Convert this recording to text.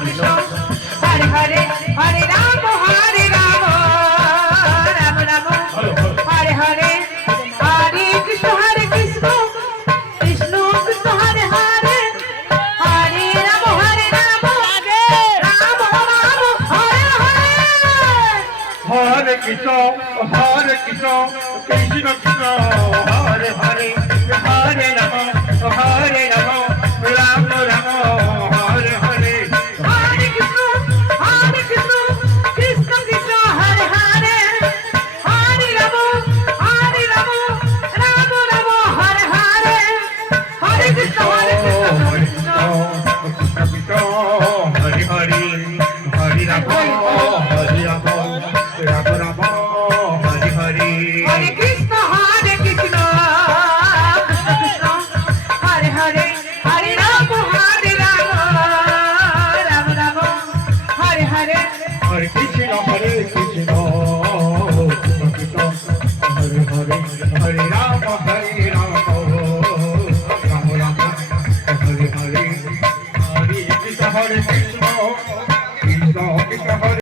Krishna Hare Hare Hare Ram Ram Ram Hare Hare Hare Krishna Krishna Krishna Hare Hare Hare Ram Ram Ram Hare Hare Hare Krishna Krishna Krishna Krishna Hare Hare Hare Ram Ram Ram Hare Hare Hare Krishna Krishna Krishna Hare Hare Hare Ram Ram Ram Hare Hare Hare Krishna Krishna Krishna Hare Hare Hare Ram Ram Ram Hare Hare Hare Krishna Krishna Krishna Hare Hare Hare Ram Ram Ram Hare Hare Hare Krishna Krishna Krishna Hare Hare Hare Ram Ram Ram Ram Hare Hare Hare Krishna